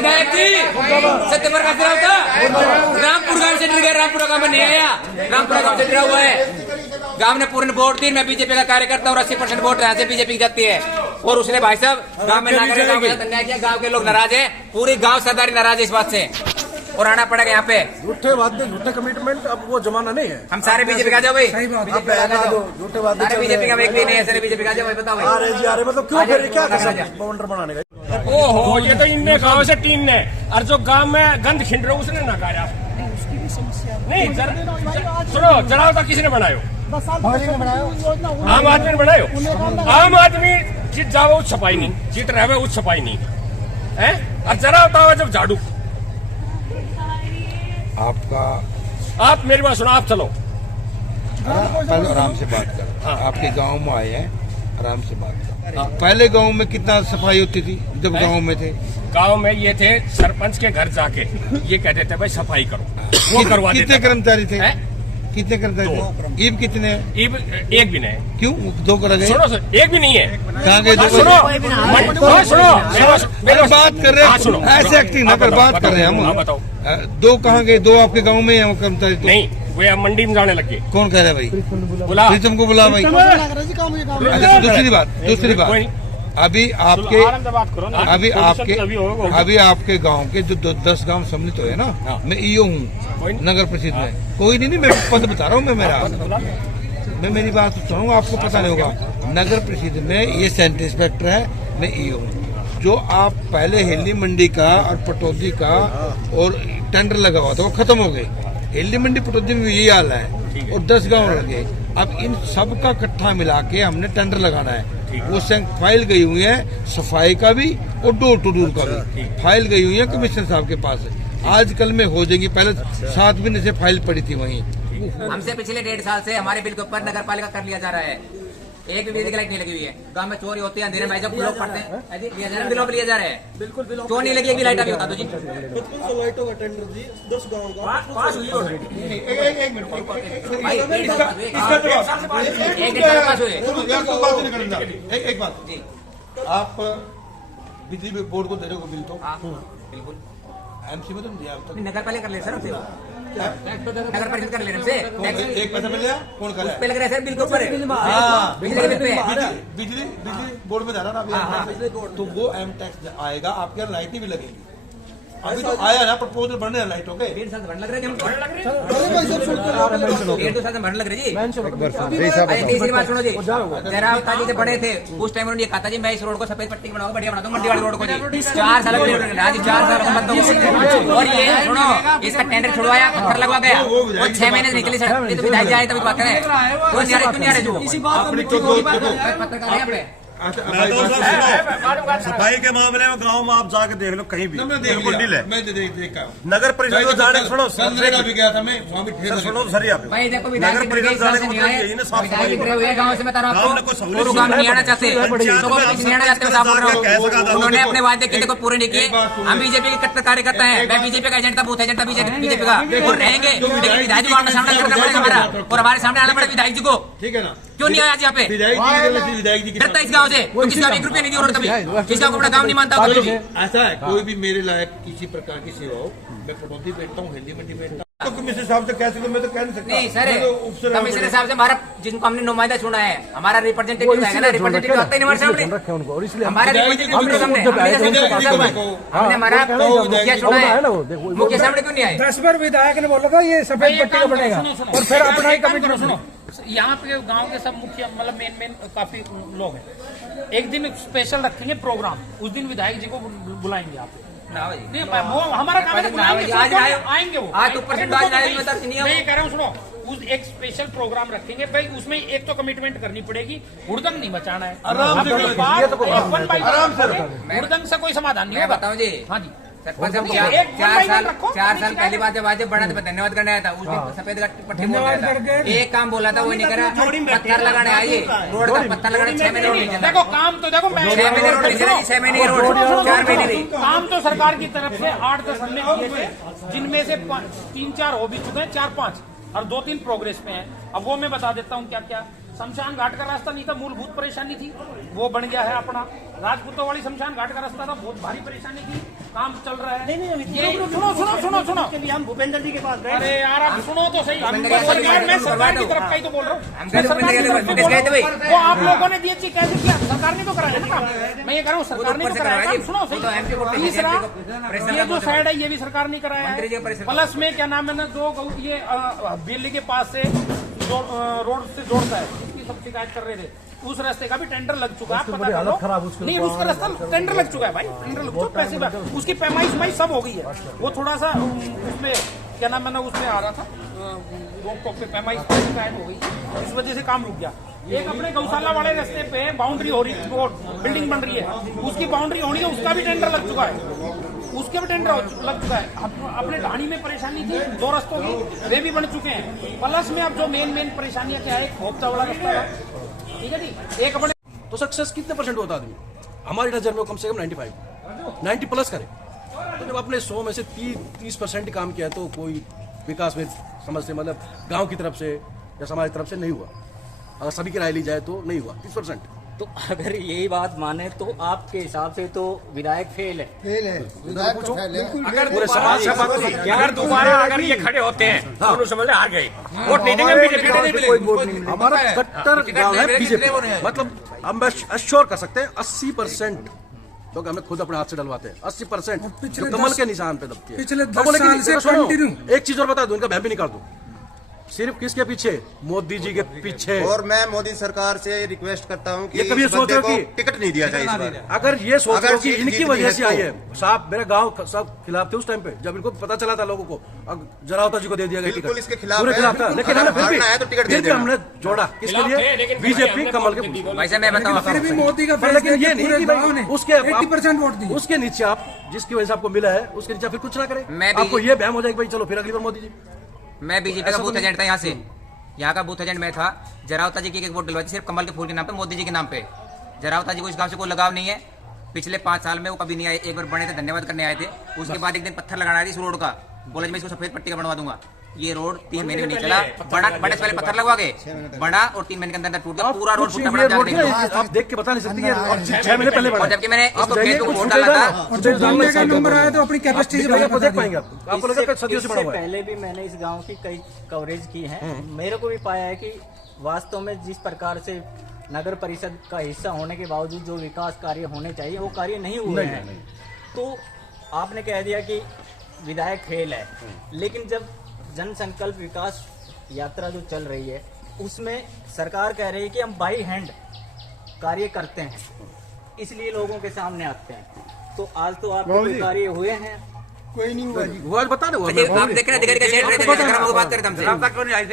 विधायक जी सत्यप्रकाश राउत रामपुर गांव से डर गया, रामपुर गांव में नहीं आया, रामपुर गांव से डरा हुआ है। गांव ने पूर्ण वोट दी, मैं बीजेपी का कार्यकर्ता हूँ, 80% वोट यहाँ से बीजेपी की जाती है। और उसने भाई साहब गांव में नागरिक गांव के साथ अन्याय किया, गांव के लोग नाराज है, पूरी गांव सरदारी नाराज है इस बात से, और आना पड़ेगा यहाँ पे। झूठे वादे, झूठे कमिटमेंट, अब वो जमाना नहीं है। हम सारे बीजेपी का जाओ भाई, झूठे वादे सारे बीजेपी का एक भी नहीं है, सारे बीजेपी का जाओ भाई, बताओ भाई। मतलब क्यों फिर क्या बाउंडर बनाने का? ओहो, ये तो इनने गाँव से टीम ने, और जो गाँव में गंद खिंड रहे उसने नकारा। नहीं सुनो, जनाब था किसने बनायो? आम आदमी ने बनायो। आम आदमी जीत जावे उस छपाई नहीं, जीत रहे उस छपाई नहीं है। और जरा होता हुआ जब झाड़ू आपका, आप मेरी बात सुनो, आप चलो आराम से बात करो। आपके गांव में आए हैं, आराम से बात करो। पहले गांव में कितना सफाई होती थी जब गांव में थे? गांव में ये थे, सरपंच के घर जाके ये कहते थे भाई सफाई करो, वो करवा देते। कितने कर्मचारी थे? कितने कर्मचारी थे? ईब कितने? ईब एक भी नहीं। क्यों 2 कर गए? सुनो एक भी नहीं है। कहाँ गए? सुनो बात कर रहे हैं, ऐसे एक्टिंग ना कर, बात कर रहे हैं हम। बताओ 2 कहाँ गए? 2 आपके गाँव में है कर्मचारी? नहीं, वे मंडी में जाने लगे। कौन कह रहा है भाई? बुला, तुमको बुला भाई। दूसरी बात, अभी आपके गांव के जो 10 गांव सम्मिलित हुए ना, मैं ईओ हूँ नगर परिषद में। कोई नहीं, मैं पद बता रहा हूँ। मैं मेरी बात सुनो, आपको पता नहीं होगा, नगर परिषद में ये सेंटर इंस्पेक्टर है, मैं ईओ हूँ। जो आप पहले हिल्ली मंडी का और पटौदी का और टेंडर लगा हुआ था, वो खत्म हो गए। हिल्ली मंडी पटौदी में यही हाल है, और 10 गाँव लगे। अब इन सब का इकट्ठा मिला के हमने टेंडर लगाना है। वो फाइल गई हुई है, सफाई का भी और डोर टू डोर का भी फाइल गई हुई है कमिश्नर साहब के पास। आजकल में हो जाएगी, पहले 7 महीने से फाइल पड़ी थी वहीं। हमसे पिछले 1.5 साल से हमारे बिल के ऊपर नगर पालिका कर लिया जा रहा है। एक भी बिजली की लाइट नहीं लगी हुई है। गांव में चोरी होती है, अंधेरे में जब लोग पढ़ते हैं बिलों पर लिए जा रहे हैं। बिल्कुल क्यों नहीं लगी? एक भी लाइट अभी बता दो जी। लाइटों का टेंडर जी 10 गाँव का पास हुई है। एक मिनट एक बात जी, आप बिजली बोर्ड को दे रहे हो बिल? तो बिल्कुल एमसी में तो नहीं दिया अब तक। नगर पालिका कर ले सर, नगर परिषद कर ले हमसे। एक पैसा मिल गया? कौन कर रहा है? पे लग रहा है सर, बिल के ऊपर है। बिजली बिजली बोर्ड में जा रहा ना अभी, तो वो एम टैक्स आएगा, आपके यहाँ लाइटें भी लगेगी। अभी तो आया ना प्रपोजल बनने लाइट हो गए। 1.5 साल भरने लग रहे हैं हमको। 1.5 साल भरने लग रहे जी। तीसरी बात सुनो जी, जरा जी से बड़े थे उस टाइम उन्होंने कहा था जी मैं इस रोड को सफेद पट्टी बनाऊंगा, बढ़िया बना दूंगा मंडी वाली रोड को जी। 4 साल 4 साल और ये सुनो, इसका टेंडर छुड़वाया, पत्थर लगवा गया, और 6 महीने निकली सड़क। विधायक जाए तभी बात करें, क्यों नहीं आ रहे जो पत्रकार है अपने। सफाई के मामले में गांव में आप जाके देख लो कहीं भी, मैं देखा नगर परिषद में जाने सुनो भी गया था मैं, वहाँ भी सुनो सर, भाई देखो विधायक गाँव से बता रहा हूँ आपको, गाँव में नहीं आना चाहते, नहीं आना चाहते, उन्होंने अपने वादे किए देखो पूरे नहीं किए। हम बीजेपी के कट्टर कार्यकर्ता है, मैं बीजेपी का एजेंट था, बूथ एजेंट था बीजेपी का, और रहेंगे, लेकिन विधायक जी को सामना करना पड़ेगा हमारा, और हमारे सामने आना पड़ेगा विधायक जी को। ठीक है ना? क्यों नहीं आया आज यहाँ पे? विधायक जी डरता इस गाँव से, किसी का 1 रुपया नहीं दिया कभी, किसी का अपना काम नहीं मानता। ऐसा है, कोई भी मेरे लायक किसी प्रकार की सेवा हो, मैं पटौदी बैठता हूँ, हिल्ली मंडी बैठता हूँ, तो कमिश्नर साहब से कह सकते, मैं तो कह नहीं सकता। नहीं सर, कमिश्नर साहब से हमारा, जिनको हमने नुमाइंदा चुना है, हमारा रिप्रेजेंटेटिव है ना, रिप्रेजेंटेटिव आता ही नहीं हमारे सामने, हमारा रिप्रेजेंटेटिव हमने हमारा मुखिया चुना है, मुखिया सामने क्यों नहीं आए? 10 बार विधायक ने बोला था ये सफेद पट्टी का बनेगा, और फिर अपना ही कमिश्नर। सुनो, यहाँ पे गांव के सब मुखिया मतलब मेन काफी लोग हैं। एक दिन स्पेशल रखेंगे प्रोग्राम, उस दिन विधायक जी को बुलाएंगे आप। नहीं वो हमारा काम है, आएंगे वो। आज तो परसेंट आज मैं कह रहा हूँ सुनो, उस एक स्पेशल प्रोग्राम रखेंगे भाई, उसमें एक तो कमिटमेंट करनी पड़ेगी, हुड़दंग नहीं बचाना है। हुड़दंग से कोई समाधान नहीं होगा। बताओ जी। हाँ जी, सरपंच हम 4 साल पहली बार जब आज बड़ा था, धन्यवाद करने आया था, उस दिन सफेद पट्टी बोल रहा था, एक काम बोला था वो नहीं करा, पत्थर लगाने आइए, रोड का पत्थर लगाने 6 महीने रोड नहीं चला। देखो काम तो देखो, 6 महीने रोड नहीं चला, 6 महीने रोड, 4 महीने भी काम तो सरकार की तरफ से 8-10 हमने किए थे, जिनमें से 3-4 हो भी चुके हैं, 4-5 और 2-3 प्रोग्रेस में है। अब वो मैं बता देता हूँ क्या क्या। शमशान घाट का रास्ता नहीं था, मूलभूत परेशानी थी, वो बन गया है अपना। राजपूतों वाली शमशान घाट का रास्ता था, बहुत भारी परेशानी थी। काम चल रहा है। ये सुनो हम भूपेंद्र जी के पास गए। अरे यार आप सुनो तो सही। मैं सरकार की तरफ का ही तो बोल रहा हूँ। वो आप लोगों ने दिए चीज कैसे किया? सरकार ने तो कराया ना काम। मैं ये कह रहा हूँ सरकार ने तो कराया। सुनो सही। तीसरा ये जो साइड है ये भी सरकार ने कराया है। प्लस में क्या नाम है ना, जो ये दिल्ली के पास से रोड से जोड़ता है, इसकी सब शिकायत कर रहे थे। उस रास्ते का भी टेंडर लग चुका है, पता कर लो। नहीं, उसका रास्ता टेंडर लग चुका है भाई, टेंडर लग चुका है, पैसे उसकी पैमाइश सब हो गई है। वो थोड़ा सा उसमें क्या नाम है ना, उसमें आ रहा था रोड टॉप पे पैमाइश शिकायत हो गई, इस वजह से काम रुक गया। एक अपने गौशाला वाले रास्ते पे बाउंड्री हो रही है, रोड बिल्डिंग बन रही है, उसकी बाउंड्री होनी है, उसका भी टेंडर लग चुका है, उसके भी टेंडर लग चुका है। अपने ढाणी में परेशानी थी 2 रास्तों की, वे भी बन चुके हैं। प्लस में अब जो मेन परेशानियां क्या है, खोपचा वाला रास्ता है, ठीक है जी। एक अपने तो सक्सेस कितने % होता आदमी? हमारी नजर में कम से कम 90 प्लस करे। तो जब अपने 100 में से 30% काम किया है तो कोई विकास में समझते मतलब गांव की तरफ से या समाज की तरफ से नहीं हुआ। अगर सभी की राय ली जाए तो नहीं हुआ 30%। तो अगर यही बात माने तो आपके हिसाब से तो विधायक फेल है। अगर समाज से बात नहीं, अगर दोबारा अगर ये खड़े होते हैं तो समझ हार गए, वोट नहीं देंगे बीजेपी। हमारा कट्टर गांव है बीजेपी, मतलब हम अश्योर कर सकते हैं 80% लोग हमें खुद अपने हाथ से डलवाते हैं। 80% जो कमल के निशान पे दबती है। पिछले 10 साल से कंटिन्यू। एक चीज और बता दूं, इनका बहम भी निकाल दूं, सिर्फ किसके पीछे? मोदी जी के पीछे। और मैं मोदी सरकार से रिक्वेस्ट करता हूँ कि ये कभी सोच रहे कि टिकट नहीं दिया जाए इस बार। अगर ये सोच रहे हो कि इनकी वजह से आई है, साहब मेरे गांव सब खिलाफ थे उस टाइम पे, जब इनको पता चला था लोगों को, जरावता जी को दे दिया गया टिकट, इसके खिलाफ पूरे खिलाफ था, लेकिन फिर भी हमने जोड़ा किसके लिए? बीजेपी कमल के। फिर भी मोदी का लेकिन ये नहीं कि उसके 80% वोट दिए। उसके नीचे आप जिसकी वजह से आपको मिला है उसके नीचे फिर कुछ ना करें, आपको ये बहम हो जाएगी भाई चलो फिर अगली बार मोदी जी। मैं बीजेपी का बूथ एजेंट था, यहाँ का बूथ एजेंट मैं था। जरावता जी की एक वोट डलवाई थी सिर्फ कमल के फूल के नाम पे, मोदी जी के नाम पे। जरावता जी को इस गांव से कोई लगाव नहीं है। पिछले 5 साल में वो कभी नहीं आए, एक बार बने थे, धन्यवाद करने आए थे। उसके बाद एक दिन पत्थर लगाना है इस रोड का, बोला मैं इसको सफेद पट्टी का बनवा दूंगा। ये रोड 3 महीने में नहीं चला, बड़े से पहले पत्थर लगवा गए, बड़ा और 3 महीने के अंदर टूट गया पूरा रोड। आप देख के बता नहीं सकते 6 महीने पहले बना। जबकि मैंने इसको फेसबुक पे वोट डाला था, और जब जानने का नंबर आया तो अपनी कैपेसिटी से देख पाएंगे आपको लगा सदियों से बड़ा हुआ है। पहले भी मैंने इस गांव की कई कवरेज की है, मेरे को भी पाया है कि वास्तव में जिस प्रकार से नगर परिषद का हिस्सा होने के बावजूद जो विकास कार्य होने चाहिए वो कार्य नहीं हुए हैं। तो आपने कह दिया कि विधायक फेल है, लेकिन जब जन संकल्प विकास यात्रा जो चल रही है उसमें सरकार कह रही है कि हम बाई हैंड कार्य करते हैं, इसलिए लोगों के सामने आते हैं। तो आज तो आपके कार्य हुए हैं? कोई नहीं हुआ जी। वो बता रहे आप देख रहे अधिकारी का शेयर बात करें हमसे,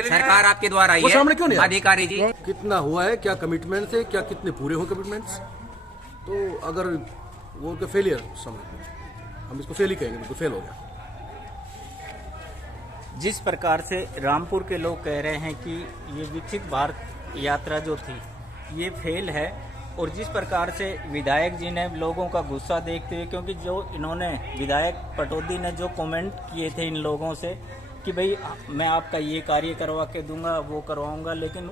सरकार आपके द्वारा आई है, सामने क्यों नहीं? अधिकारी जी कितना हुआ है, क्या कमिटमेंट थे, क्या कितने पूरे हो कमिटमेंट्स? तो अगर वो उनके फेलियर समझ, हम इसको फेल ही कहेंगे, बिल्कुल फेल हो गया। जिस प्रकार से रामपुर के लोग कह रहे हैं कि ये विकसित भारत यात्रा जो थी ये फेल है, और जिस प्रकार से विधायक जी ने लोगों का गुस्सा देखते हुए, क्योंकि जो इन्होंने विधायक पटौदी ने जो कमेंट किए थे इन लोगों से कि भाई मैं आपका ये कार्य करवा के दूंगा वो करवाऊंगा, लेकिन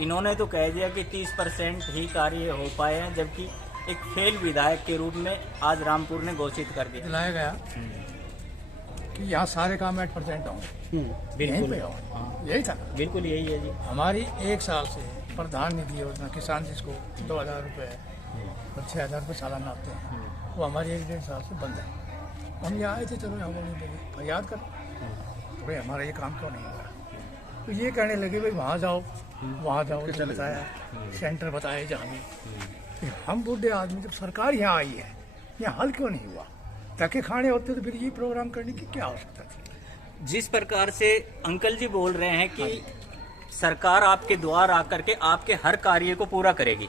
इन्होंने तो कह दिया कि 30% ही कार्य हो पाए हैं, जबकि एक फेल विधायक के रूप में आज रामपुर ने घोषित कर दिया। दिलाया गया कि यहाँ सारे काम 8% होंगे, बिल्कुल यही था, बिल्कुल यही है जी। हमारी 1 साल से प्रधान निधि योजना किसान जिसको 2000 रुपये और 6000 रुपये सालाना आते हैं, वो हमारे 1-1.5 साल से बंद है। हम यहाँ आए थे, चलो यहाँ बोले फरियाद कर भाई हमारा ये काम क्यों नहीं हो रहा। तो ये कहने लगे भाई वहाँ जाओ वहाँ जाओ, तो बताया सेंटर बताए जहाँ भी। हम बूढ़े आदमी, जब सरकार यहाँ आई है यहाँ हल क्यों नहीं हुआ? ताकि खाने होते तो फिर ये प्रोग्राम करने की क्या आवश्यकता थी? जिस प्रकार से अंकल जी बोल रहे हैं कि सरकार आपके द्वार आकर के आपके हर कार्य को पूरा करेगी,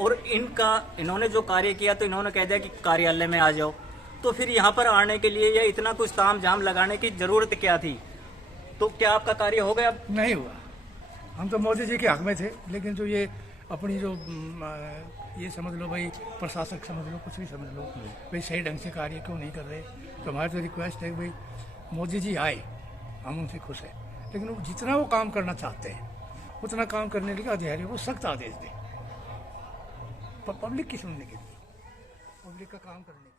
और इन्होंने जो कार्य किया तो इन्होंने कह दिया कि कार्यालय में आ जाओ, तो फिर यहाँ पर आने के लिए या इतना कुछ ताम झाम लगाने की जरूरत क्या थी? तो क्या आपका कार्य हो गया? नहीं हुआ। हम तो मोदी जी के हक में थे, लेकिन जो ये अपनी जो ये समझ लो भाई प्रशासक समझ लो, कुछ भी समझ लो, भाई सही ढंग से कार्य क्यों नहीं कर रहे। तो हमारी तो रिक्वेस्ट है भाई मोदी जी आए, हम उनसे खुश हैं, लेकिन वो जितना वो काम करना चाहते हैं उतना काम करने के लिए अधिकारियों को सख्त आदेश दें, पब्लिक की सुनने के लिए, पब्लिक का काम करने